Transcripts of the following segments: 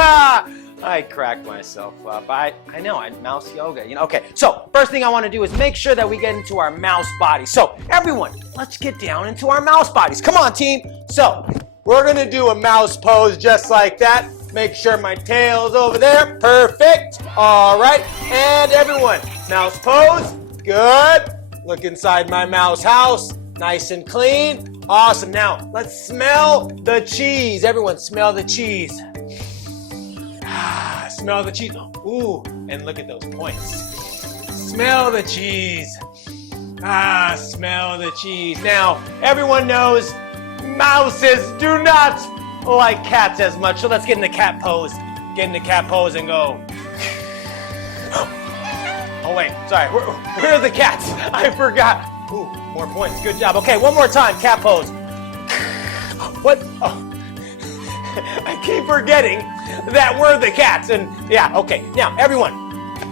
I cracked myself up. I know, mouse yoga, Okay, so first thing I want to do is make sure that we get into our mouse body. So everyone, let's get down into our mouse bodies. Come on, team. So we're going to do a mouse pose just like that. Make sure my tail's over there. Perfect. All right. And everyone, mouse pose. Good. Look inside my mouse house. Nice and clean. Awesome. Now, let's smell the cheese. Everyone, smell the cheese. Smell the cheese. Ooh, and look at those points. Smell the cheese. Smell the cheese. Now, everyone knows mouses do not like cats as much, so let's get in the cat pose. Get in the cat pose and go. Oh wait, sorry, where are the cats? I forgot. Ooh, more points, good job. Okay, one more time, cat pose. What? Oh. I keep forgetting that we're the cats, and yeah, okay. Now, everyone,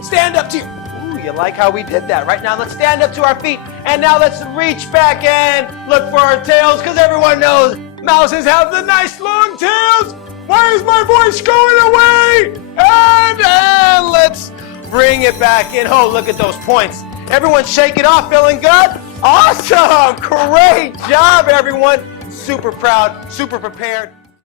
stand up to Ooh, you like how we did that? Right now, let's stand up to our feet, and now let's reach back and look for our tails, because everyone knows mouses have the nice long tails. Why is my voice going away? And let's bring it back in. Oh, look at those points. Everyone shake it off, feeling good? Awesome, great job, everyone. Super proud, super prepared.